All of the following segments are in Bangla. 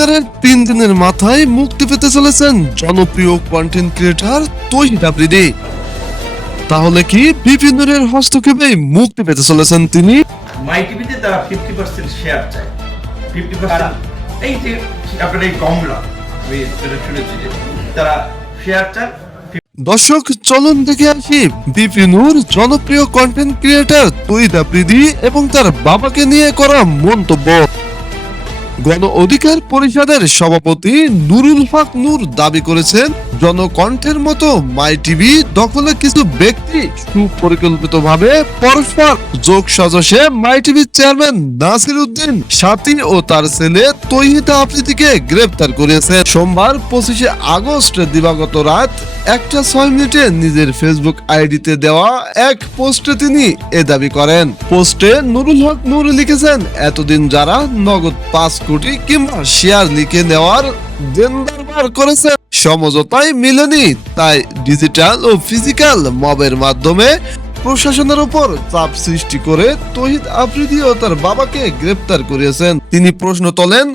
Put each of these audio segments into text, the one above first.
গ্রেপ্তারের তিন দিনের মাথায় মুক্তি পেতে চলেছেন জনপ্রিয় কন্টেন্ট ক্রিয়েটর তহিদ আফ্রিদি তাহলে কি বিপিনুরের হস্তক্ষেপে মুক্তি পেতে চলেছেন তিনি? মাই টিভিতে তারা ফিফটি পার্সেন্ট শেয়ার চায়। ফিফটি পার্সেন্ট এই যে আপনার এই কমলা শুনেছি যে তারা শেয়ার চায়। দর্শক চলুন দেখে আসি বিপিনুর জনপ্রিয় কন্টেন্ট ক্রিয়েটার তহিদ আফ্রিদি এবং তার বাবাকে নিয়ে করা মন্তব্য। গণ অধিকার পরিষদের সভাপতি নুরুল হক নূর দাবি করেছেন, জনকণ্ঠের মতো মাই টিভি দখলে কিছু ব্যক্তি সুপরিকল্পিতভাবে পরস্পর যোগ সাজসে মাই টিভির চেয়ারম্যান নাসির উদ্দিন, সাথী ও তার ছেলে তৈহিতা আফ্রিদিকে গ্রেপ্তার করেছে। সোমবার পঁচিশে আগস্ট দিবাগত রাত একটা ছয় মিনিটে নিজের ফেসবুক আইডিতে দেওয়া এক পোস্টে তিনি এ দাবি করেন। পোস্টে নুরুল হক নূর লিখেছেন, এতদিন যারা নগদ পাঁচ কোটি কিংবা শেয়ার লিখে নেওয়ার দেনদার বার করেছে। সমঝোতায় মিলেনি, তাই ডিজিটাল ও ফিজিক্যাল মবের মাধ্যমে প্রশাসনের উপর চাপ সৃষ্টি করে তহিদ আফ্রিদি ও তার বাবাকে গ্রেপ্তার করিয়েছেন তিনি প্রশ্ন তোলেন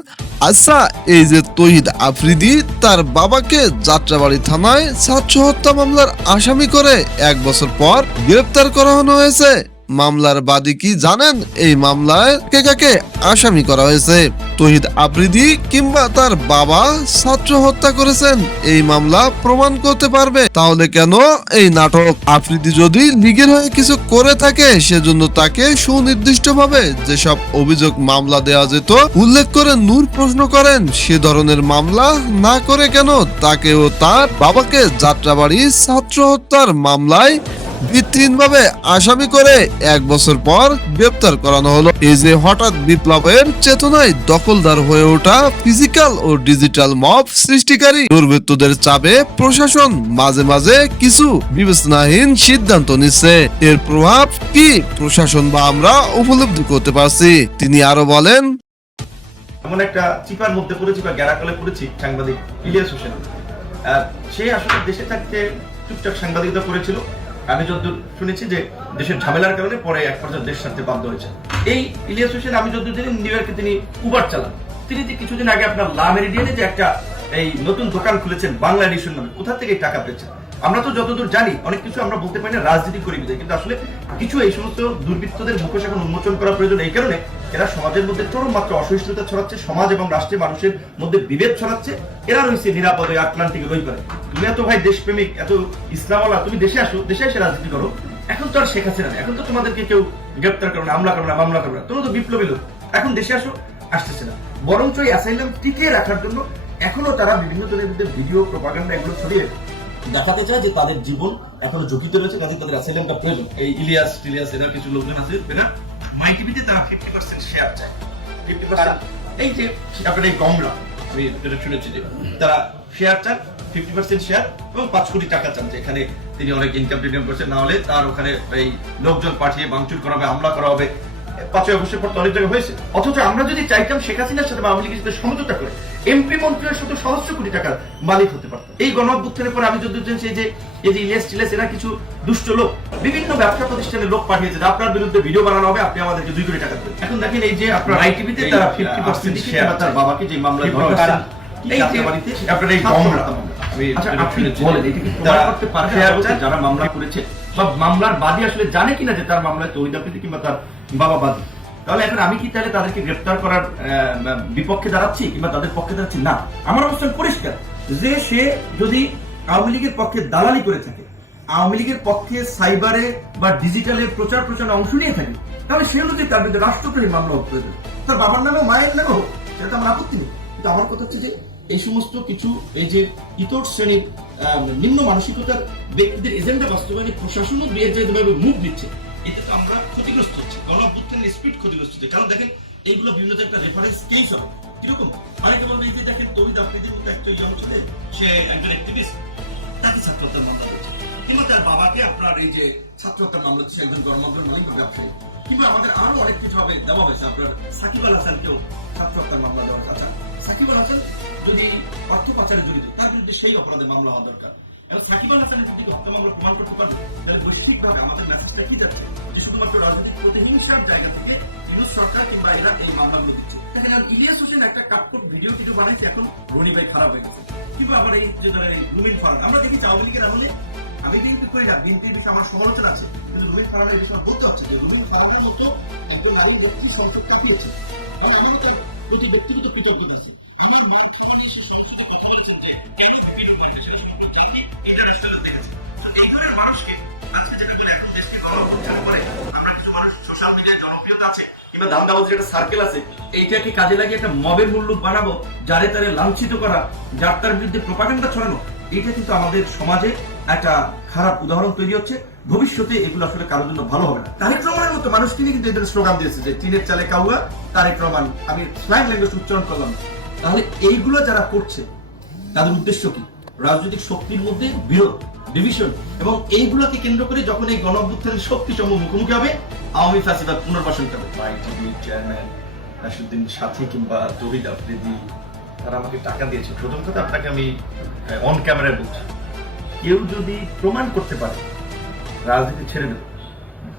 আচ্ছা এই যে তহিদ আফ্রিদি তার বাবাকে যাত্রাবাড়ি থানায় ছাত্র হত্যা মামলার আসামি করে এক বছর পর গ্রেপ্তার করা হয়েছে। মামলার বাদী কি জানেন? এই মামলায় কে কাকে আসামি করা হয়েছে? তহিদ আফ্রিদি কিংবা তার বাবা ছাত্র হত্যা করেছেন। এই মামলা প্রমাণ করতে পারবে। তাহলে কেন এই নাটক? আফ্রিদি যদি লিগের হয়ে কিছু করে থাকে, সেজন্য তাকে সুনির্দিষ্টভাবে যেসব অভিযোগ মামলা দেওয়া যেত, উল্লেখ করে নূর প্রশ্ন করেন, সে ধরনের মামলা না করে কেন? তাকে ও তার বাবাকে যাত্রাবাড়ি ছাত্র হত্যার মামলায় ভিত্তিহীনভাবে আসামি করে এক বছর পর গ্রেপ্তার করানো হলো। এই যে হঠাৎ বিপ্লবের চেতনায় দখলদার হয়ে ওঠা ফিজিক্যাল ও ডিজিটাল মব সৃষ্টিকারী দুর্বৃত্তদের চাপে প্রশাসন মাঝে মাঝে কিছু বিবেচনাহীন সিদ্ধান্ত নিচ্ছে। এর প্রভাব কি প্রশাসন বা আমরা উপলব্ধি করতে পারছি? তিনি আরও বলেন, এমন একটা চিপার মধ্যে পড়েছি বা গ্যারাকলে পড়েছি সাংবাদিক ইলিয়াস হোসেন। সে আসলে দেশে থাকতে টুকটাক সাংবাদিকতা করেছিল। আমি যতদূর শুনেছি যে দেশের ঝামেলার কারণে পরে এক পর্যায়ে দেশ ছাড়তে বাধ্য হয়েছে। এই ইলিয়াস হোসেন আমি যতদূর জানি নিউ ইয়র্কে তিনি উবার চালান। তিনি যে কিছুদিন আগে আপনার লা মেরিডিয়ানে যে একটা এই নতুন দোকান খুলেছেন বাংলা এডিশন নামে, কোথা থেকে টাকা পেয়েছেন? আমরা তো যতদূর জানি, অনেক কিছু আমরা বলতে পারি না, রাজনীতি করি বিধায়। কিন্তু আসলে কিছু এই সমস্ত দুর্বৃত্তদের মুখোশ এখন উন্মোচন করা প্রয়োজন। এই কারণে এরা সমাজের মধ্যে চরম মাত্র অসহিষ্ণুতা ছড়াচ্ছে, সমাজ এবং রাষ্ট্রের মানুষের মধ্যে বিভেদ ছড়াচ্ছে। এরা রয়েছে নিরাপদে, আটলান্টিক রই পারে। তুমি এত ভাই দেশপ্রেমিক, এত ইসলামওয়ালা, তুমি দেশে আসো, দেশে এসে রাজনীতি করো। এখন তো আর শেখ হাসিনা এখন তো তোমাদেরকে কেউ গ্রেপ্তার করো না, হামলা করো না, মামলা করো না। তোমরা তো বিপ্লবী লোক। এখন দেশে আসো, আসতেছে না। বরঞ্চ এই অ্যাসাইলাম টিকিয়ে রাখার জন্য এখনও তারা বিভিন্ন ধরনের ভিডিও, প্রপাগান্ডা এগুলো ছড়িয়ে দেখাতে চায় যে তাদের জীবন এখনও ঝুঁকিতে রয়েছে কাজে তাদের অ্যাসাইলামটা প্রয়োজন এই ইলিয়াস টিলিয়াস এরা কিছু লোকজন আছে এরা মাই টিভিতে তারা ফিফটি পার্সেন্ট শেয়ার চায়। ফিফটি পার্সেন্ট এই যে আপনার এই কমলা আমি যেটা শুনেছি যে তারা শেয়ার চান ফিফটি পার্সেন্ট শেয়ার এবং পাঁচ কোটি টাকা চান যে এখানে তিনি অনেক ইনকাম টিনকাম করছেন। না হলে তার ওখানে এই লোকজন পাঠিয়ে ভাঙচুর করা হবে হামলা করা হবে। পাঁচই আগস্টের পর তো অনেক জায়গায় হয়েছে। অথচ আমরা যদি চাইতাম শেখ হাসিনার সাথে আওয়ামী লীগের সাথে সমঝোতা করে এমপি মন্ত্রীর সাথে সহস্র কোটি টাকার মালিক হতে পারতাম এই পর আমি যদি জানছি যে এই যে ইলিয়াস এরা কিছু দুষ্ট লোক বিভিন্ন ব্যবসা প্রতিষ্ঠানের লোক পাঠিয়েছে আপনার বিরুদ্ধে ভিডিও বানানো হবে আপনি আমাদেরকে দুই কোটি টাকা দেবেন। এখন দেখেন এই যে আপনার আইটিভিতে তারা ফিফটি পার্সেন্ট শেয়ার তার বাবাকে যে মামলায় ধরা এই যে আপনার এই মামলা আচ্ছা যারা মামলা করেছে বা মামলার বাদী আসলে জানে কিনা যে তার মামলায় তহিদ আফ্রিদি কিংবা তার বাবা বাদী। তাহলে এখন আমি কি তাহলে তাদেরকে গ্রেপ্তার করার বিপক্ষে দাঁড়াচ্ছি কিংবা তাদের পক্ষে দাঁড়াচ্ছি? না। আমার অবস্থান পরিষ্কার। যে সে যদি আওয়ামী লীগের পক্ষে দালালি করে থাকে, আওয়ামী লীগের পক্ষে সাইবারে বা ডিজিটালে প্রচার প্রচার অংশ নিয়ে থাকে, তাহলে সে অনুযায়ী তার বিরুদ্ধে রাষ্ট্রদ্রোহী মামলা হতে হবে। তার বাবার নামে মায়ের নামে হোক, সেটা আমার আপত্তি নেই। কিন্তু আমার কথা হচ্ছে যে, এই সমস্ত কিছু, এই যে ইতর শ্রেণির নিম্ন মানসিকতার ব্যক্তিদের এজেন্ডা বাস্তবায়নে প্রশাসনও বেআইনিভাবে মুখ দিচ্ছে এতে তো আমরা ক্ষতিগ্রস্ত হচ্ছে। গণ অভ্যুত্থানের স্পিড ক্ষতিগ্রস্ত হচ্ছে। কারণ দেখেন, এইগুলো বিভিন্ন একটা রেফারেন্স কেস হবে। কীরকম? অনেকে বলবে, এই যে দেখেন, তহিদ আফ্রিদির মতো একটা ইয়ং ছেলে, সে একজন অ্যাক্টিভিস্ট তাকে ছাত্রহত্যার মামলা করছে। কিংবা তার বাবাকে আপনার এই যে ছাত্রহত্যার মামলা হচ্ছে, একজন গণমাধ্যমের মালিক বা ব্যবসায়ী কিংবা আমাদের আরও অনেক কিছু হবে, দেওয়া হয়েছে। আপনার সাকিব আল হাসানকেও ছাত্রহত্যার মামলা দেওয়া আচ্ছা সাকিব আল হাসান যদি অর্থ পাচারে জড়িত, তার বিরুদ্ধে সেই অপরাধে মামলা হওয়া দরকার। এবং সাকিব আল হাসানের যদি হত্যা মামলা প্রমাণ করতে পারবে তাহলে বৈশ্বিকভাবে আমাদের মেসেজটা কি যাচ্ছে? শুধুমাত্র রাজনৈতিক প্রতিহিংসার জায়গা থেকে ইউনুস সরকার কিংবা এরা এই মামলাগুলো দিচ্ছে দেখেন ইলিয়াস হোসেন একটা কাটকুট ভিডিও টিডিও বানাইছে, এখন রনি ভাই খারাপ হয়ে গেছে। কিন্তু আমার এই যে রুমিন ফারান আমরা দেখি আওয়ামী লীগের আমলে, আমি বিএনপি করি না বিএনপির বিষয়ে আমার সমালোচনা আছে, কিন্তু রুমিন ফারানের বিষয়ে বলতে হচ্ছে যে রুমিন ফারানের মতো একজন নারী ব্যক্তি সংসদ কাঁপিয়েছে আর আমি ওকে এটি ব্যক্তিগত কৃতজ্ঞ দিয়েছি আমি মান মানুষকে আজকে যেটা বলে এখন দেশকে গৌরব করতে একটা সার্কেল আছে। এইটাকে কাজে লাগিয়ে একটা মবের বানাবো যারে তারে লাঞ্ছিত করা, যার তার বিরুদ্ধে প্রপাগান্ডা ছড়ানো? এটা কিন্তু আমাদের সমাজে একটা খারাপ উদাহরণ তৈরি হচ্ছে। ভবিষ্যতে এগুলো আসলে কারোর জন্য ভালো হবে না। তারেক রহমানের মতো মানুষ তিনি কিন্তু এদের স্লোগান দিয়েছে যে টিনের চালে কাউয়া, তারেক রহমান। আমি স্ল্যাং ল্যাঙ্গুয়েজ উচ্চারণ করলাম। তাহলে এইগুলো যারা করছে, তাদের উদ্দেশ্য কি? রাজনৈতিক শক্তির মধ্যে বিরোধ। ডিভিশন এবং এইগুলোকে কেন্দ্র করে যখন এই গণ শক্তি সমূহ মুখোমুখি হবে, আওয়ামী ফাঁসিবাদ পুনর্বাসন করবে। টিভি চেয়ারম্যান নাসিরুদ্দিন সাথী কিংবা তহিদ আফ্রিদি, তারা আমাকে টাকা দিয়েছে। প্রথম কথা, আপনাকে আমি অন ক্যামেরায় বলছি। কেউ যদি প্রমাণ করতে পারে, রাজনীতি ছেড়ে দেবে।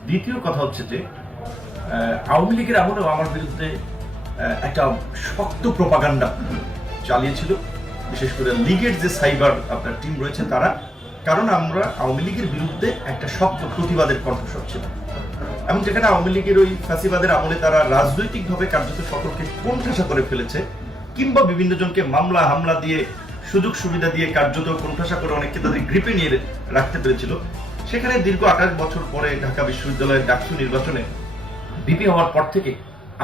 দ্বিতীয় কথা হচ্ছে যে আওয়ামী লীগের আমলেও আমার বিরুদ্ধে একটা শক্ত প্রপাগান্ডা চালিয়েছিল। বিশেষ করে লীগের যে সাইবার আপনার টিম রয়েছে, তারা কারণ আমরা আওয়ামী লীগের বিরুদ্ধে একটা শক্ত প্রতিবাদের কণ্ঠস্বর ছিল। এবং যেখানে আওয়ামী লীগের ওই ফাঁসিবাদের আমলে তারা রাজনৈতিকভাবে কার্যত সকলকে কোণঠাসা করে ফেলেছে, কিংবা বিভিন্ন জনকে মামলা, হামলা দিয়ে, সুযোগ সুবিধা দিয়ে কার্যত কোণঠাসা করে অনেককে তাদের গ্রিপে নিয়ে রাখতে পেরেছিল। সেখানে দীর্ঘ আঠাশ বছর পরে ঢাকা বিশ্ববিদ্যালয়ের ডাকসু নির্বাচনে বিপি হওয়ার পর থেকে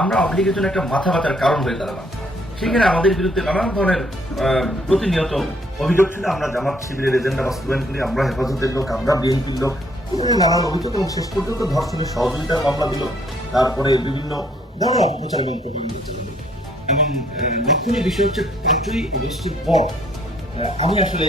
আমরা আওয়ামী লীগের জন্য একটা মাথা ব্যথার কারণ হয়ে দাঁড়ালাম। সেখানে আমাদের বিরুদ্ধে নানান ধরনের প্রতিনিয়ত অভিযোগ ছিল আমরা জামাত শিবিরের এজেন্ডা বাস্তবায়ন করি আমরা হেফাজতের লোক আমরা বিএনপির লোক এগুলো নানান অভিযোগ এবং শেষ পর্যন্ত ধর্ষণের সহযোগিতার মামলা দিল। তারপরে বিভিন্ন ধরনের অপপ্রচার এবং। এবং লক্ষণীয় বিষয় হচ্ছে পাঁচই আগস্টের পর আমি আসলে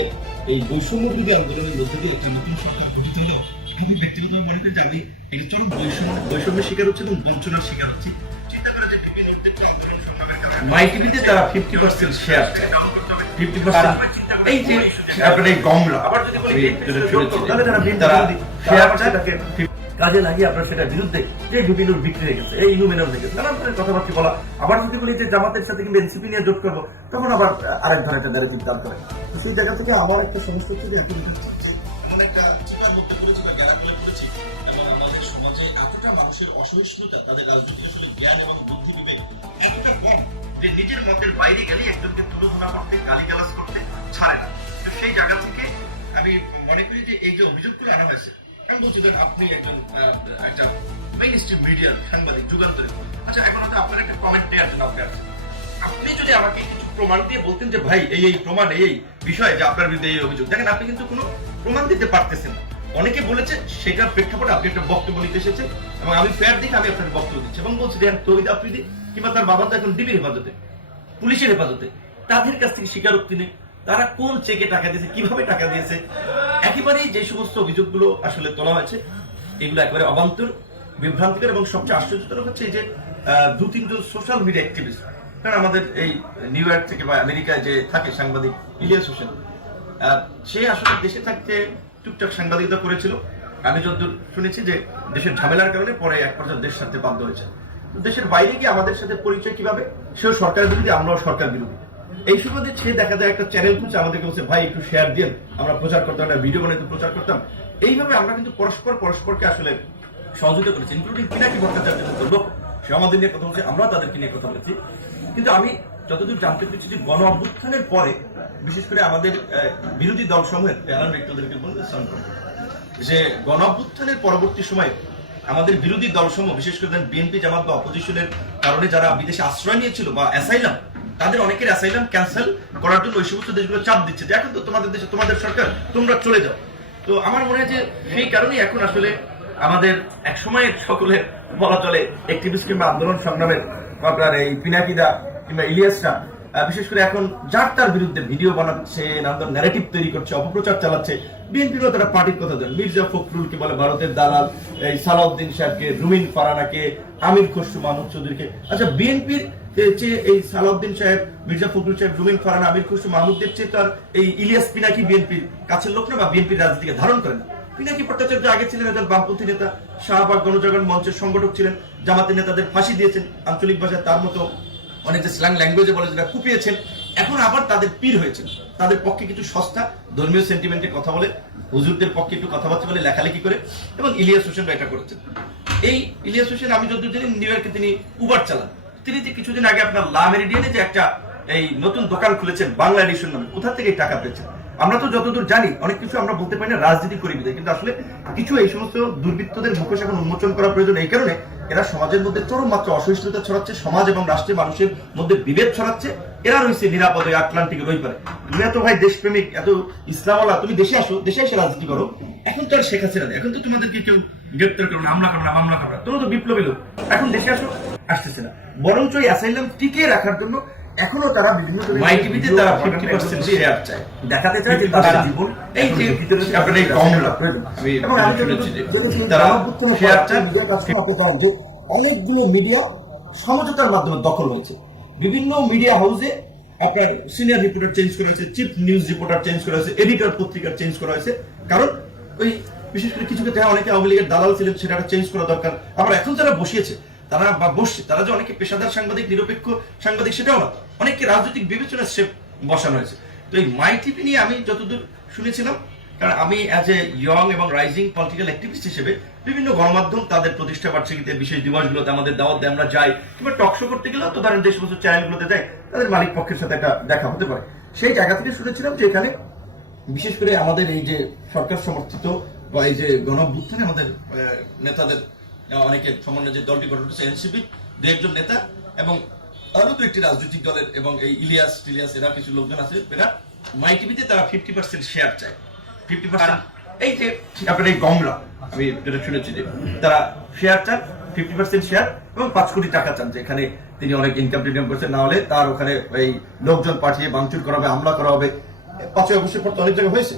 এই বৈষম্য বিরোধী আন্দোলনের মধ্যে দিয়ে একটি নতুন সরকার গঠিত হলো আমি ব্যক্তিগতভাবে মনে করি যে আমি এই চরম বৈষম্য বৈষম্যের শিকার হচ্ছে এবং বঞ্চনার শিকার হচ্ছে। চিন্তা করা যে বিভিন্ন উদ্যোক্ত আন্দোলন সংগ্রামের মাই টিভিতে তারা ফিফটি পার্সেন্ট শেয়ার চায়। ফিফটি পার্সেন্ট এই যে আপনার এই আবার কাজে লাগিয়ে আপনার সেটা বিরুদ্ধে যে বিভিন্নর বিক্রি হয়ে গেছে এই ইনুমেনার হয়ে গেছে নানান ধরনের কথাবার্তা বলা। আবার যদি বলি যে জামাতের সাথে কিংবা এনসিপি নিয়ে জোট করব তখন আবার আরেক ধরনের একটা দ্বারা দাঁড় করে তো সেই জায়গা থেকে আমার একটা সমস্যা হচ্ছে যে এখন এটা একটা চিপার মধ্যে পড়েছি বা গ্যারা করে পড়েছি এবং আমাদের সমাজে এতটা মানুষের অসহিষ্ণুতা তাদের রাজনৈতিক আসলে জ্ঞান এবং বুদ্ধি বিবেক এতটা কম যে নিজের মতের বাইরে গেলে একজনকে তুলনা করতে গালিগালাজ করতে ছাড়ে না। তো সেই জায়গা থেকে আমি মনে করি যে এই যে অভিযোগগুলো আনা হয়েছে, আমি বলছি যে আপনি একজন মেইন স্ট্রিম মিডিয়ার সাংবাদিক, যুগান্তরে আচ্ছা এখন হয়তো আপনার একটা কমেন্ট দেওয়ার জন্য। আপনি যদি আমাকে কিছু প্রমাণ দিয়ে বলতেন যে, ভাই, এই এই প্রমাণ, এই এই বিষয় যে আপনার বিরুদ্ধে এই অভিযোগ। দেখেন, আপনি কিন্তু কোনো প্রমাণ দিতে পারতেছেন না। অনেকে বলেছে সেটার প্রেক্ষাপটে আপনি একটা বক্তব্য নিতে এসেছে এবং আমি ফেয়ার দিকে আমি আপনার বক্তব্য দিচ্ছি এবং বলছি যে তহিদ আফ্রিদি কিংবা তার বাবা তো এখন ডিবির হেফাজতে পুলিশের হেফাজতে। তাদের কাছ থেকে স্বীকারোক্তি নেই। তারা কোন চেকে টাকা দিয়েছে কীভাবে টাকা দিয়েছে? একেবারেই যে সমস্ত অভিযোগগুলো আসলে তোলা হয়েছে এগুলো একেবারে অবান্তর বিভ্রান্তিকর এবং সবচেয়ে আশ্চর্যজনক হচ্ছে যে দু তিনজন সোশ্যাল মিডিয়া অ্যাক্টিভিস্ট কারণ আমাদের এই নিউ ইয়র্ক থেকে বা আমেরিকায় যে থাকে সাংবাদিক ইলিয়াস আহ, সে আসলে দেশে থাকতে টুকটাক সাংবাদিকতা করেছিল। আমি যতদূর শুনেছি যে দেশের ঝামেলার কারণে পরে এক পর্যায়ে দেশ ছাড়তে বাধ্য হয়েছে। দেশের বাইরে গিয়ে আমাদের সাথে পরিচয় কীভাবে? সেও সরকার বিরোধী, আমরাও সরকার বিরোধী। এই সুবাদে সে দেখা যায় একটা চ্যানেল খুঁজছে আমাদেরকে বলছে, ভাই, একটু শেয়ার দিয়ে আমরা প্রচার করতাম একটা ভিডিও বানাতে প্রচার করতাম এইভাবে আমরা কিন্তু পরস্পর, পরস্পরকে আসলে সহযোগিতা করেছি ইনক্লুডিং পিনাকি ভট্টাচার্য সে আমাদের নিয়ে কথা বলছে আমরা তাদেরকে নিয়ে কথা বলেছি। কিন্তু আমি যতদূর জানতে পেরেছি যে গণ অভ্যুত্থানের পরে, বিশেষ করে আমাদের বিরোধী দল সমূহের প্যানেল ব্যক্তিদেরকে বলতে যে গণ অভ্যুত্থানের পরবর্তী সময়ে আমাদের বিরোধী দলসমূহ, বিশেষ করে বিএনপি, জামাত বা অপোজিশনের কারণে যারা বিদেশে আশ্রয় নিয়েছিল বা অ্যাসাইলাম, তাদের অনেকের অ্যাসাইলাম ক্যান্সেল করার জন্য ওই সমস্ত দেশগুলো চাপ দিচ্ছে যে এখন তো তোমাদের দেশে, তোমাদের সরকার, তোমরা চলে যাও। তো আমার মনে হয় যে সেই কারণেই এখন আসলে আমাদের এক সময়ের সকলের বলা চলে অ্যাক্টিভিস্ট কিংবা আন্দোলন সংগ্রামের আপনার এই পিনাকিদা কিংবা ইলিয়াসরা বিশেষ করে এখন যার তার বিরুদ্ধে ভিডিও বানাচ্ছে নানান ন্যারেটিভ তৈরি করছে, অপপ্রচার চালাচ্ছে। বিএনপিরও তারা পার্টির কথা দেন মির্জা ফখরুলকে বলে ভারতের দালাল, এই সালাউদ্দিন সাহেবকে, রুমিন ফারানাকে, আমির খসরু, মাহমুদ চৌধুরীকে। আচ্ছা বিএনপির চেয়ে এই সালাউদ্দিন সাহেব, মির্জা ফখরুল সাহেব, রুমিন ফারানা, আমির খসরু মাহমুদদের চেয়ে তার এই ইলিয়াস পিনাকি বিএনপির কাছের লোক না বা বিএনপির রাজনীতিকে ধারণ করে না। পিনাকি ভট্টাচার্য আগে ছিলেন একজন বামপন্থী নেতা, শাহবাগ গণজাগরণ মঞ্চের সংগঠক ছিলেন, জামাতের নেতাদের ফাঁসি দিয়েছেন, আঞ্চলিক ভাষায় তার মতো অনেক যে স্ল্যাং ল্যাঙ্গুয়েজে বলে যেটা কুপিয়েছেন। এখন আবার তাদের পীর হয়েছেন। তাদের পক্ষে কিছু সস্তা ধর্মীয় সেন্টিমেন্টে কথা বলে, হুজুরদের পক্ষে একটু কথাবার্তা বলে, লেখালেখি করে এবং ইলিয়াস হোসেন এটা করেছেন। এই ইলিয়াস হোসেন, আমি যতদূর জানি নিউ ইয়র্কে তিনি উবার চালান। তিনি যে কিছুদিন আগে আপনার লা মেরিডিয়ানে যে একটা এই নতুন দোকান খুলেছেন, বাংলা এডিশন নামে, কোথা থেকে টাকা পেয়েছেন? আমরা তো যতদূর জানি, অনেক কিছু আমরা বলতে পারি না, রাজনীতি করি বিধায় কিন্তু আসলে কিছু এই সমস্ত দুর্বৃত্তদের মুখোশ এখন উন্মোচন করা প্রয়োজন এই কারণে এরা সমাজের মধ্যে চরম মাত্রা অসহিষ্ণুতা ছড়াচ্ছে, সমাজ এবং রাষ্ট্রের মানুষের মধ্যে বিভেদ ছড়াচ্ছে, এরা রয়েছে নিরাপদে, আটলান্টিক রই পারে তুমি এত ভাই দেশপ্রেমিক, এত ইসলামওয়ালা, তুমি দেশে আসো, দেশে এসে রাজনীতি করো। এখন তো আর শেখ হাসিনা এখন তো তোমাদেরকে কেউ গ্রেপ্তার করো না আমরা করো না, মামলা না। তোমরা তো বিপ্লবী লোক, এখন দেশে আসো, আসতেছে না। বরঞ্চ এই অ্যাসাইলাম টিকিয়ে রাখার জন্য এখনও তারা বিভিন্ন মাই টিভিতে তারা শেয়ার চায়। দেখাতে চায় যে তাদের জীবন এই যে আপনার এই এবং আমি শুনেছি যে তারা শেয়ার চায়। যে অনেকগুলো মিডিয়া সমঝোতার মাধ্যমে দখল হয়েছে। বিভিন্ন মিডিয়া হাউসে আপনার সিনিয়র রিপোর্টার চেঞ্জ করা হয়েছে চিফ নিউজ রিপোর্টার চেঞ্জ করা হয়েছে এডিটর পত্রিকার চেঞ্জ করা হয়েছে। কারণ ওই বিশেষ করে কিছু ক্ষেত্রে অনেকে আওয়ামী লীগের দালাল ছিলেন সেটা চেঞ্জ করা দরকার। আবার এখন যারা বসিয়েছে তারা বা বসছে, তারা যে অনেকে পেশাদার সাংবাদিক, নিরপেক্ষ সাংবাদিক সেটাও না অনেকে রাজনৈতিক বিবেচনা সে বসানো হয়েছে। তো এই মাই টিভি নিয়ে আমি যতদূর শুনেছিলাম, কারণ আমি অ্যাজ এ ইয়ং এবং রাইজিং পলিটিক্যাল অ্যাক্টিভিস্ট হিসেবে বিভিন্ন গণমাধ্যম তাদের প্রতিষ্ঠা বার্ষিকীতে, বিশেষ দিবসগুলোতে আমাদের দাওয়াত দেয়, আমরা যাই, কিংবা টক শো করতে গেলেও তো ধরেন দেশ সমস্ত চ্যানেলগুলোতে যাই, তাদের মালিক পক্ষের সাথে একটা দেখা হতে পারে। সেই জায়গা থেকে শুনেছিলাম যে এখানে বিশেষ করে আমাদের এই যে সরকার সমর্থিত বা এই যে গণ আমাদের নেতাদের অনেকে সমন্বয় যে দলটি গঠন করেছে এনসিপি দু একজন নেতা এবং আরও দু একটি রাজনৈতিক দলের এবং এই ইলিয়াস টিলিয়াস এরা কিছু লোকজন আছে এরা মাই টিভিতে তারা ফিফটি পার্সেন্ট শেয়ার চায়। ফিফটি পার্সেন্ট এই যে আপনার এই গমরা আমি যেটা শুনেছি যে তারা শেয়ার চান ফিফটি পার্সেন্ট শেয়ার এবং পাঁচ কোটি টাকা চান যে এখানে তিনি অনেক ইনকাম টিনকাম করছেন না হলে তার ওখানে এই লোকজন পাঠিয়ে ভাঙচুর করা হবে হামলা করা হবে। পাঁচই অবশ্যই পর তো অনেক জায়গায় হয়েছে।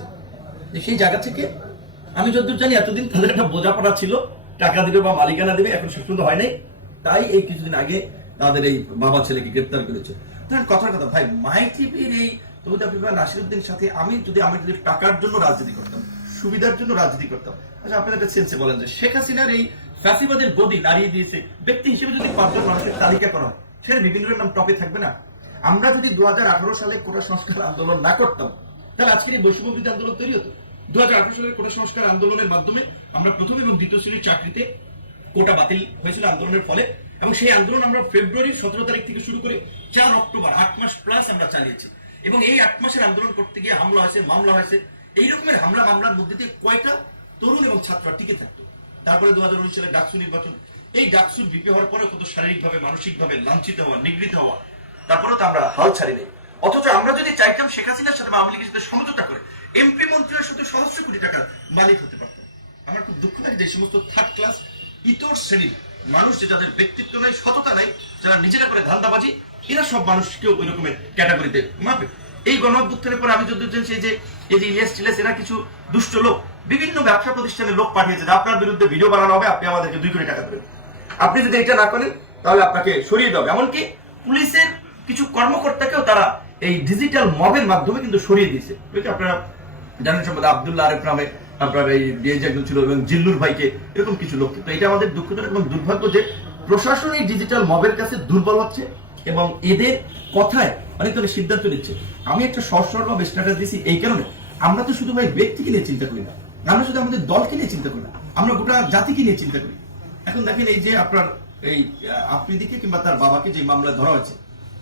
সেই জায়গা থেকে আমি যতদূর জানি এতদিন তাদের একটা বোঝাপড়া ছিল টাকা দিবে বা মালিকানা দিবে, এখন শেষ হয় নাই। তাই এই কিছুদিন আগে তাদের এই বাবা ছেলেকে গ্রেপ্তার করেছে। কথার কথা, ভাই মাই টিভির এই নাসিরুদ্দিন সাথে আমি যদি আমি যদি টাকার জন্য রাজনীতি করতাম, সুবিধার জন্য রাজনীতি করতাম আচ্ছা একটা সেন্সে বলেন যে শেখ হাসিনার এই ফ্যাসিবাদের গদি নাড়িয়ে দিয়েছে, ব্যক্তি হিসেবে যদি পাঁচজন মানুষের তালিকা করা হয় সেটা বিভিন্ন নাম টপে থাকবে না? আমরা যদি দু হাজার আঠারো সালে কোটা সংস্কার আন্দোলন না করতাম, তাহলে আজকের এই বৈষম্য আন্দোলন তৈরি হতো। দু সালের কোটা সংস্কার আন্দোলনের মাধ্যমে আমরা প্রথম এবং দ্বিতীয় শ্রেণির চাকরিতে কোটা বাতিল হয়েছিল আন্দোলনের ফলে। এবং সেই আন্দোলন আমরা ফেব্রুয়ারি সতেরো তারিখ থেকে শুরু করে চার অক্টোবর, আট মাস প্লাস আমরা চালিয়েছি। এবং এই আট মাসের আন্দোলন করতে গিয়ে হামলা হয়েছে, মামলা হয়েছে। এই রকমের হামলা মামলার মধ্যে দিয়ে কয়টা তরুণ এবং ছাত্র টিকে থাকতো? তারপরে দু হাজার উনিশ সালে ডাকসু নির্বাচন। এই ডাকসুর বিপে হওয়ার পরে কত শারীরিকভাবে, মানসিকভাবে লাঞ্ছিত হওয়া, নিগৃহীত হওয়া, তারপরেও তো আমরা হাল ছাড়ি নাই অথচ আমরা যদি চাইতাম শেখ হাসিনার সাথে আওয়ামী লীগের সাথে সমঝোতা করে এমপি মন্ত্রীর সাথে সহস্র কোটি টাকার মালিক হতে পারতাম আমার খুব দুঃখ লাগে যে সমস্ত থার্ড ক্লাস ইতর শ্রেণির মানুষ যে যাদের ব্যক্তিত্ব নাই সততা নাই যারা নিজেরা করে ধান্দাবাজি, এরা সব মানুষকেও ওই রকমের ক্যাটাগরিতে মাপে। এই গণ অভ্যুত্থানের পর আমি যদি এই যে এই যে ইলিয়াস টিলিয়াস, এরা কিছু দুষ্ট লোক, বিভিন্ন ব্যবসা প্রতিষ্ঠানের লোক পাঠিয়েছে আপনার বিরুদ্ধে ভিডিও বানানো হবে, আপনি আমাদেরকে দুই কোটি টাকা দেবেন। আপনি যদি এটা না করেন, তাহলে আপনাকে সরিয়ে দেবে এমনকি পুলিশের কিছু কর্মকর্তাকেও তারা এই ডিজিটাল মবের মাধ্যমে কিন্তু সরিয়ে দিয়েছে। আপনারা জানেন সম্ভবত আব্দুল্লাহ আরেফ নামে, আপনার এই ডিএজ একজন ছিল এবং জিল্লুর ভাইকে, এরকম কিছু লোক তো এটা আমাদের দুঃখজনক এবং দুর্ভাগ্য যে প্রশাসন এই ডিজিটাল মবের কাছে দুর্বল হচ্ছে এবং এদের কথায় অনেক ধরনের সিদ্ধান্ত নিচ্ছে। আমি একটা সরসরভাবে স্ট্যাটাস দিছি এই কারণে। আমরা তো শুধু ভাই ব্যক্তিকে নিয়ে চিন্তা করি না। আমরা শুধু আমাদের দলকে নিয়ে চিন্তা করি না। আমরা গোটা জাতিকে নিয়ে চিন্তা করি। এখন দেখেন এই যে আপনার এই আফ্রিদিকে কিংবা তার বাবাকে যে মামলা ধরা হয়েছে,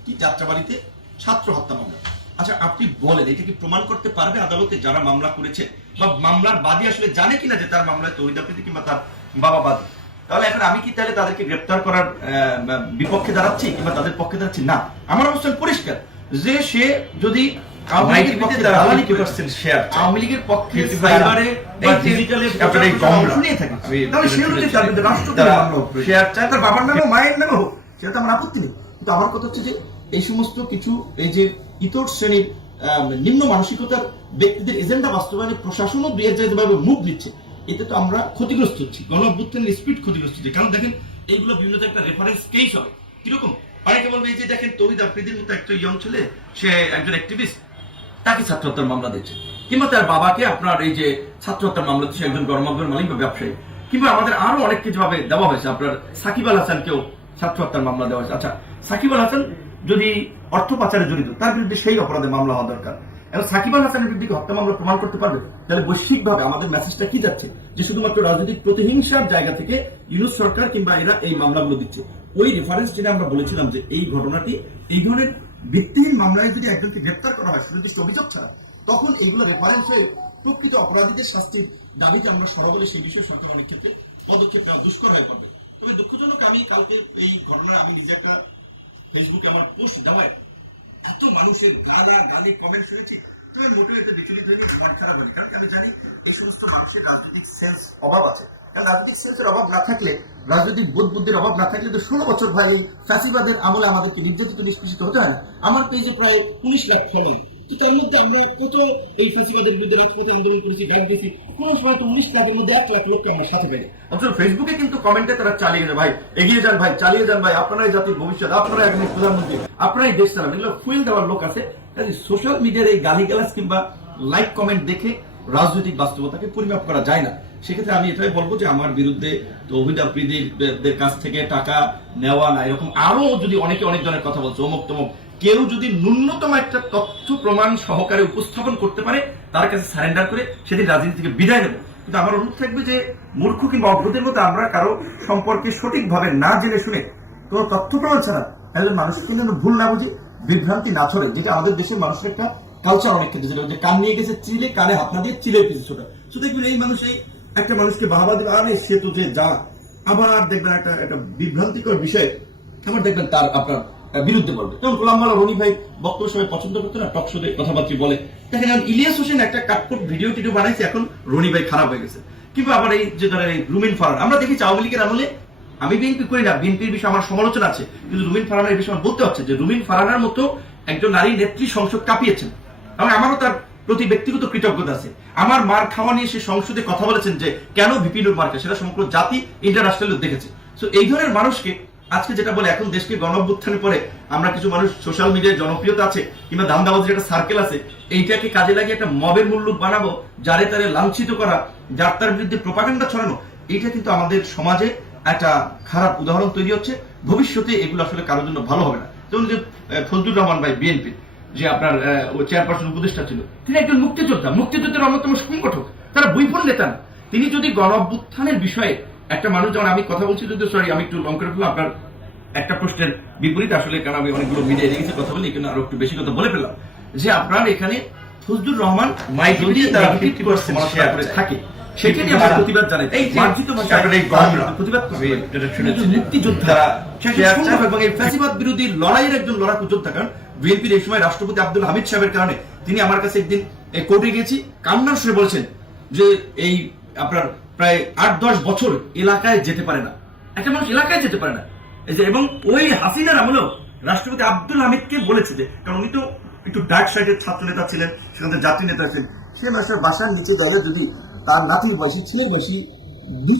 কি যাত্রাবাড়িতে? ছাত্র হত্যা মামলা। আচ্ছা আপনি বলেন এটা কি প্রমাণ করতে পারবে আদালতে যারা মামলা করেছে? বা মামলার বাদী আসলে জানে কিনা যে তার মামলায় তহিদ আফ্রিদি কিংবা তার বাবা বাদী? তাহলে এখন আমি কি তাহলে তাদেরকে গ্রেপ্তার করার বিপক্ষে দাঁড়াচ্ছি কিংবা তাদের পক্ষে দাঁড়াচ্ছি? না। আমার অবস্থান পরিষ্কার। যে সে যদি আওয়ামী লীগের পক্ষে দালালি করছেন? শেয়ার আওয়ামী লীগের পক্ষে সাইবারে বা ডিজিটালে আপনার এই গমরা নিয়ে থাকে। তাহলে সে অনুযায়ী তার বিরুদ্ধে রাষ্ট্রপতি শেয়ার চায় তার বাবার নামে মায়ের নামে হোক সেটা তো আমার আপত্তি নেই। কিন্তু আমার কথা হচ্ছে যে এই সমস্ত কিছু এই যে ইতর শ্রেণির নিম্ন মানসিকতার ব্যক্তিদের এজেন্ডা বাস্তবায়নে প্রশাসনও জায়গায় মুখ দিচ্ছে। এতে তো আমরা ক্ষতিগ্রস্ত হচ্ছি, গণ স্পিড ক্ষতিগ্রস্ত হচ্ছে। কারণ দেখেন, এইগুলো বিভিন্ন একটা রেফারেন্স কেস হবে কীরকম? অনেকে বলবে এই যে দেখেন তহিদ আফ্রিদির মতো একটা ইয়ং ছেলে, সে একজন অ্যাক্টিভিস্ট তাকে ছাত্র হত্যার মামলা দিচ্ছে কিংবা তার বাবাকে আপনার এই যে ছাত্র হত্যার মামলাতে সে একজন গণমাধ্যমের মালিক বা ব্যবসায়ী। কিংবা আমাদের আরও অনেক কিছু ভাবে দেওয়া হয়েছে, আপনার সাকিব আল হাসানকেও ছাত্র হত্যার মামলা দেওয়া হয়েছে। আচ্ছা সাকিব আল হাসান যদি অর্থ পাচারে জড়িত, তার বিরুদ্ধে সেই অপরাধে মামলা হওয়া দরকার। এবং সাকিব আল হাসানের বিরুদ্ধে হত্যা মামলা প্রমাণ করতে পারবে? তাহলে বৈশ্বিকভাবে আমাদের মেসেজটা কি যাচ্ছে? যে শুধুমাত্র রাজনৈতিক প্রতিহিংসার জায়গা থেকে ইউনুস সরকার কিংবা এরা এই মামলাগুলো দিচ্ছে। ওই রেফারেন্স যেটা আমরা বলেছিলাম যে এই ঘটনাটি, এই ধরনের ভিত্তিহীন মামলায় যদি একজনকে গ্রেপ্তার করা হয়, সুনির্দিষ্ট অভিযোগ ছাড়া, তখন এইগুলো রেফারেন্স হয়ে প্রকৃত অপরাধীদের শাস্তির দাবিতে আমরা সরবলে সেই বিষয়ে সরকার অনেক ক্ষেত্রে পদক্ষেপ নেওয়া দুষ্কর হয়ে পড়বে। তবে দুঃখজনক, আমি কালকে এই ঘটনায় আমি নিজে একটা ফেসবুকে আমার পোস্ট দেওয়ায় এত মানুষের গালা গালি কমেন্ট শুনেছি তুমি মোটেও এতে বিচলিত হয়ে মন খারাপ হয়নি কারণ আমি জানি এই সমস্ত মানুষের রাজনৈতিক সেন্স অভাব আছে। রাজনৈতিক সেন্সের অভাব না থাকলে, রাজনৈতিক বোধ বুদ্ধির অভাব না থাকলে তো ষোলো বছর ভাই ফ্যাসিবাদের আমলে আমাদেরকে নির্যাতিত, নিষ্পেষিত হতে হয় না। আমার পেজে প্রায় উনিশ লাখ ফলোয়িং তো কত এই বিরুদ্ধে রাজপথে আন্দোলন করেছি দিয়েছি সময় তো উনিশ লাখের মধ্যে এক লাখ লোককে আমার সাথে পেয়ে অথচ ফেসবুকে কিন্তু কমেন্টে তারা চালিয়ে ভাই। এগিয়ে যান, ভাই, চালিয়ে যান, ভাই। আপনারাই জাতির ভবিষ্যৎ প্রধানমন্ত্রী, আপনারাই দেশ চালান। এগুলো দেওয়ার লোক আছে। সোশ্যাল মিডিয়ার এই কিংবা লাইক কমেন্ট দেখে রাজনৈতিক বাস্তবতাকে পরিমাপ করা যায় না। সেক্ষেত্রে আমি এটাই বলব যে আমার বিরুদ্ধে তো অভিদা প্রীতিদের কাছ থেকে টাকা নেওয়া না, এরকম আরও যদি অনেকে অনেক জনের কথা বলছে অমুক তমুক কেউ যদি ন্যূনতম একটা তথ্য প্রমাণ সহকারে উপস্থাপন করতে পারে, তার কাছে সারেন্ডার করে সেদিন রাজনীতি থেকে বিদায় নেব। কিন্তু আমার অনুরোধ থাকবে যে, মূর্খ কিংবা অগ্রদের মতো আমরা কারও সম্পর্কে সঠিকভাবে না জেনে শুনে কোনো তথ্য প্রমাণ ছাড়া একজন মানুষকে যেন ভুল না বুঝে বিভ্রান্তি না ছড়ে যেটা আমাদের দেশের মানুষের একটা কালচার অনেক ক্ষেত্রে যেটা কান নিয়ে গেছে চিলে, কানে হাত না দিয়ে চিলের পিছিয়ে ছোটা তো দেখবেন এই মানুষ এই একটা মানুষকে বাহাবা দেবে, আরে সে তো যে যা, আবার দেখবেন একটা একটা বিভ্রান্তিকর বিষয়। আবার দেখবেন তার আপনার বিরুদ্ধে বলবে। যেমন গোলাম মালা রনি ভাই বক্তব্য সবাই পছন্দ করতো না, টক শোতে কথাবার্তা বলে। দেখেন এখন ইলিয়াস হোসেন একটা কাটকট ভিডিও টিডিও বানাইছে, এখন রনি ভাই খারাপ হয়ে গেছে। কিংবা আবার এই যে ধরেন এই রুমিন ফারান, আমরা দেখি আওয়ামী লীগের আমলে, আমি বিএনপি করি না বিএনপির বিষয়ে আমার সমালোচনা আছে, কিন্তু রুমিন ফারানের বিষয়ে বলতে হচ্ছে যে রুমিন ফারানার মতো একজন নারী নেত্রী সংসদ কাঁপিয়েছেন। এবং আমারও তার প্রতি ব্যক্তিগত কৃতজ্ঞতা আছে। আমার মার খাওয়া নিয়ে সে সংসদে কথা বলেছেন যে, কেন ভিপিনুর মার্কে সেটা সমগ্র জাতি ইন্টারন্যাশনাল দেখেছে। তো এই ধরনের মানুষকে আজকে যেটা বলে, এখন দেশকে গণঅভ্যুত্থানের পরে আমরা কিছু মানুষ সোশ্যাল মিডিয়ায় জনপ্রিয়তা আছে, কিংবা দামদাবাজির একটা সার্কেল আছে, এইটাকে কাজে লাগিয়ে একটা মবের মূল্য বানাবো, যারে তারে লাঞ্ছিত করা, যার তার বিরুদ্ধে প্রপাগান্ডা ছড়ানো এটা কিন্তু আমাদের সমাজে একটা খারাপ উদাহরণ তৈরি হচ্ছে। ভবিষ্যতে এগুলো আসলে কারোর জন্য ভালো হবে না। যেমন যে ফজলুর রহমান ভাই বিএনপি যে আপনার চেয়ারপারসন উপদেষ্টা ছিল, তিনি একজন মুক্তিযোদ্ধা। মুক্তিযুদ্ধের অন্যতম সংগঠক, তারা বৈফল নেতা তিনি যদি গণ বিষয়ে একটা মানুষ যেমন আমি কথা বলছি যদি সরি আমি একটু লং করে ফেললাম আপনার একটা প্রশ্নের বিপরীত আসলে কারণ আমি অনেকগুলো মিডিয়া রেখেছি কথা বলি এখানে আরও একটু বেশি কথা বলে ফেললাম। যে আপনার এখানে ফজলুর রহমান যদি তারা করে থাকে সেটা নিয়ে আমরা প্রতিবাদ জানাই। এই মার্জিত প্রতিবাদ করবে যেটা শুনেছি, মুক্তিযোদ্ধা তারা সে একজন share সংগঠক চায়। এবং এই ফ্যাসিবাদ বিরোধী লড়াইয়ের একজন লড়াকু যোদ্ধা কারণ বিএনপির এই সময় রাষ্ট্রপতি আব্দুল হামিদ সাহেবের কারণে তিনি আমার কাছে একদিন কোর্টে গেছি কান্নার সুরে বলছেন যে এই আপনার প্রায় আট দশ বছর এলাকায় যেতে পারে না। একটা মানুষ এলাকায় যেতে পারে না। এই যে, এবং ওই হাসিনার আমলেও রাষ্ট্রপতি আব্দুল হামিদকে বলেছে যে, কারণ উনি তো একটু ডার্ক সাইডের ছাত্র নেতা ছিলেন, সেখানে জাতীয় নেতা ছিলেন। সে মানুষের বাসার নিচে দাঁড়িয়ে যদি তার নাতির বয়সী ছেলে বয়সী দুই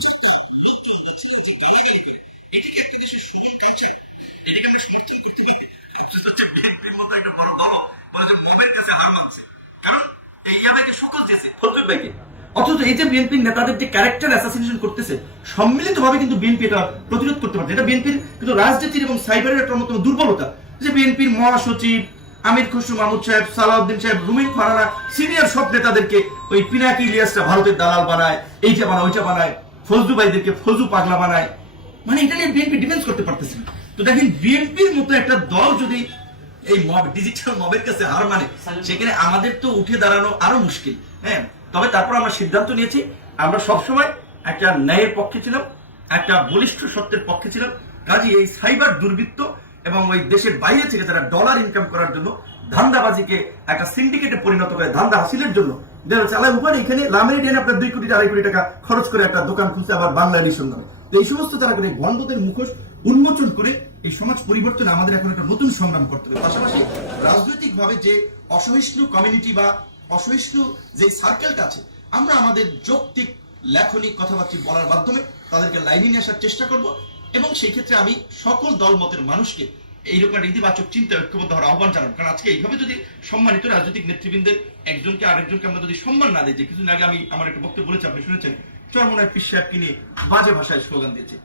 অথচ এই যে বিএনপির নেতাদের যে ক্যারেক্টার অ্যাসাসিনেশন করতেছে সম্মিলিতভাবে কিন্তু বিএনপি এটা প্রতিরোধ করতে পারছে। এটা বিএনপির কিন্তু রাজনীতির এবং সাইবারের একটা অন্যতম দুর্বলতা। যে বিএনপির মহাসচিব আমির খসরু মাহমুদ সাহেব সালাউদ্দিন সাহেব রুমিন ফারানা সিনিয়র সব নেতাদেরকে ওই পিনাকি ইলিয়াসটা ভারতের দালাল বানায় এইটা বানায় ওইটা বানায় ফজলু ভাইদেরকে ফজলু পাগলা বানায়। মানে এটা নিয়ে বিএনপি ডিফেন্স করতে পারতেছে না। তো দেখেন বিএনপির মতো একটা দল যদি এই মব ডিজিটাল মবের কাছে হার মানে সেখানে আমাদের তো উঠে দাঁড়ানো আরও মুশকিল। হ্যাঁ? তবে তারপর আমরা সিদ্ধান্ত নিয়েছি, আমরা সবসময় একটা ন্যায়ের পক্ষে ছিলাম, একটা বলিষ্ঠ সত্যের পক্ষে ছিলাম। কাজে এই সাইবার দুর্বৃত্ত এবং ওই দেশের বাইরে থেকে যারা ডলার ইনকাম করার জন্য ধান্দাবাজিকে একটা সিন্ডিকেটে পরিণত করে ধান্দা হাসিলের জন্য চালায় এখানে লামেরি ডেন আপনার দুই কোটি আড়াই কোটি টাকা খরচ করে একটা দোকান খুলছে আবার তো এই সমস্ত তারা করে বন্ধদের মুখোশ উন্মোচন করে এই সমাজ পরিবর্তনে আমাদের এখন একটা নতুন সংগ্রাম করতে হবে। পাশাপাশি রাজনৈতিকভাবে যে অসহিষ্ণু কমিউনিটি বা অসহিষ্ণু যে সার্কেলটা আছে, আমরা আমাদের যৌক্তিক লেখনী কথাবার্তা বলার মাধ্যমে তাদেরকে লাইনে নিয়ে আসার চেষ্টা করব এবং সেই ক্ষেত্রে আমি সকল দলমতের মানুষকে এইরকম ইতিবাচক চিন্তা ঐক্যবদ্ধ হওয়ার আহ্বান জানান কারণ আজকে এইভাবে যদি সম্মানিত রাজনৈতিক নেতৃবৃন্দের একজনকে আরেকজনকে আমরা যদি সম্মান না দিই, যে কিছুদিন আগে আমি আমার একটা বক্তব্য বলেছি, আপনি শুনেছেন, চরমনায় পীর সাহেবকে নিয়ে বাজে ভাষায় স্লোগান দিয়েছে।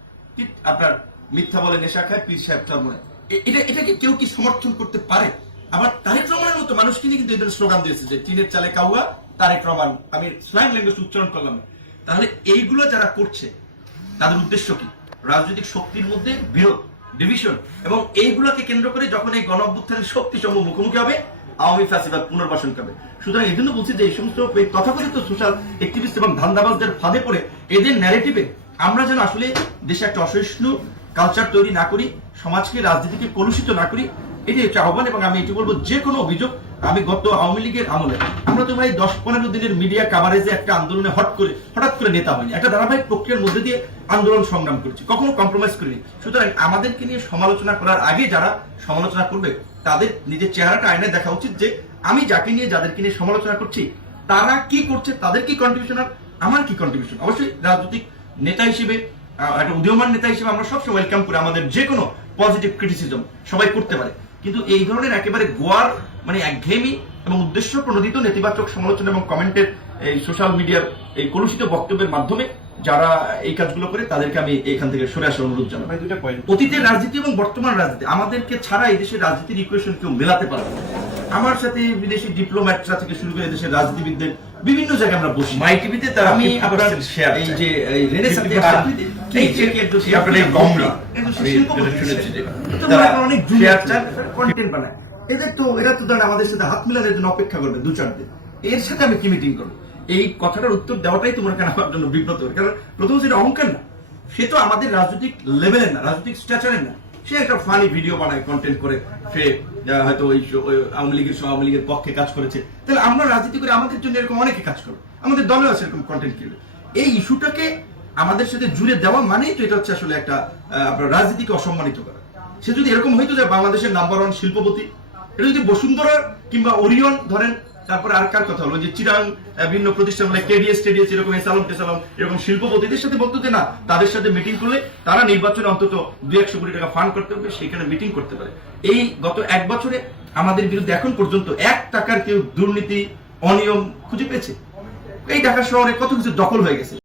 আপনার মিথ্যা বলে নেশা খায়, পীর সাহেব চরমনায়। এটা, এটাকে কেউ কি সমর্থন করতে পারে? আবার তারেক রহমানের মতো মানুষকে নিয়ে কিন্তু এদের স্লোগান দিয়েছে যে চীনের চালে কাউয়া, তারেক রহমান। আমি স্ল্যাং ল্যাঙ্গুয়েজ উচ্চারণ করলাম তাহলে এইগুলো যারা করছে, তাদের উদ্দেশ্য কি? রাজনৈতিক শক্তির মধ্যে বিরোধ ডিভিশন এবং এইগুলোকে কেন্দ্র করে যখন এই গণঅভ্যুত্থানের শক্তি সমূহ মুখোমুখি হবে, আওয়ামী ফ্যাসিবাদ পুনর্বাসন করবে। সুতরাং এই জন্য বলছি যে, এই সমস্ত এই তথাকথিত সোশ্যাল অ্যাক্টিভিস্ট এবং ধান্দাবাজদের ফাঁদে পড়ে এদের ন্যারেটিভে আমরা যেন আসলে দেশে একটা অসহিষ্ণু কালচার তৈরি না করি, সমাজকে, রাজনীতিকে কলুষিত না করি এটি হচ্ছে আহ্বান এবং আমি এটি বলব, যে কোনো অভিযোগ আমি গত আওয়ামী লীগের আমলে, আমরা তো ভাই দশ পনেরো দিনের মিডিয়া কাভারেজে একটা আন্দোলনে হট করে, হঠাৎ করে নেতা হয়নি। একটা ধারাবাহিক প্রক্রিয়ার মধ্যে দিয়ে আন্দোলন সংগ্রাম করেছি, কখনো কম্প্রোমাইজ করিনি। সুতরাং আমাদেরকে নিয়ে সমালোচনা করার আগে যারা সমালোচনা করবে, তাদের নিজের চেহারাটা আয়নায় দেখা উচিত যে আমি যাকে নিয়ে, যাদেরকে নিয়ে সমালোচনা করছি, তারা কি করছে, তাদের কি কন্ট্রিবিউশন আমার কি কন্ট্রিবিউশন অবশ্যই রাজনৈতিক নেতা হিসেবে একটা উদীয়মান নেতা হিসেবে আমরা সবসময় ওয়েলকাম করি আমাদের যে কোনো পজিটিভ ক্রিটিসিজম সবাই করতে পারে। কিন্তু এই ধরনের একেবারে গোয়ার মানে একঘেয়েমি এবং উদ্দেশ্য প্রণোদিত নেতিবাচক সমালোচনা এবং কমেন্টের এই সোশ্যাল মিডিয়ার এই কলুষিত বক্তব্যের মাধ্যমে যারা এই কাজগুলো করে তাদেরকে আমি এখান থেকে সরে আসার অনুরোধ জানাই ভাই দুটা পয়েন্ট অতীতের রাজনীতি এবং বর্তমান রাজনীতি আমাদেরকে ছাড়া এই দেশের রাজনীতির ইকুয়েশন কেউ মেলাতে পারবে আমার সাথে বিদেশি ডিপ্লোম্যাটরা থেকে শুরু করে দেশের রাজনীতিবিদদের বিভিন্ন জায়গায় আমরা বসি মাই টিভিতে তারা আমি আপনার share এই যে এই রেনেসাঁ 50% টেক্সটাইল কি এই যে- একটু তারা অনেক জুনিয়র চায়। কন্টেন্ট বানায় এদের তো এরা তো ধরেন আমাদের সাথে হাত মিলানোর জন্য অপেক্ষা করবে দু চার দিন এর সাথে আমি কি মিটিং করব এই কথাটার উত্তর দেওয়াটাই তোমার কেন আমার জন্য বিব্রত কারণ প্রথম সেটা অহংকার না সে তো আমাদের রাজনৈতিক লেভেলের না রাজনৈতিক স্ট্যাচারের না সে একটা ফানি ভিডিও বানায় কন্টেন্ট করে, সে হয়তো ওই আওয়ামী লীগের সহ আওয়ামী লীগের পক্ষে কাজ করেছে। তাহলে আমরা রাজনীতি করে আমাদের জন্য এরকম অনেকে কাজ করবে। আমাদের দলেও আছে এরকম কন্টেন্ট ক্রিয়েটর এই ইস্যুটাকে আমাদের সাথে জুড়ে দেওয়া মানেই তো এটা হচ্ছে আসলে একটা আপনার রাজনীতিকে অসম্মানিত করা। সে যদি এরকম হইতো যে বাংলাদেশের নাম্বার ওয়ান শিল্পপতি, এটা যদি বসুন্ধরা কিংবা ওরিয়ন ধরেন তারপরে আর কার কথা হলো? যে চিরাং ভিন্ন প্রতিষ্ঠান মানে কেডিএস টেডিএস এরকম এসালম টেসালম এরকম শিল্পপতিদের সাথে বলতে না, তাদের সাথে মিটিং করলে তারা নির্বাচনে অন্তত দু একশো কোটি টাকা ফান্ড করতে পারবে, সেখানে মিটিং করতে পারে। এই গত এক বছরে আমাদের বিরুদ্ধে এখন পর্যন্ত এক টাকার কেউ দুর্নীতি, অনিয়ম খুঁজে পেয়েছে। এই ঢাকা শহরে কত কিছু দখল হয়ে গেছে।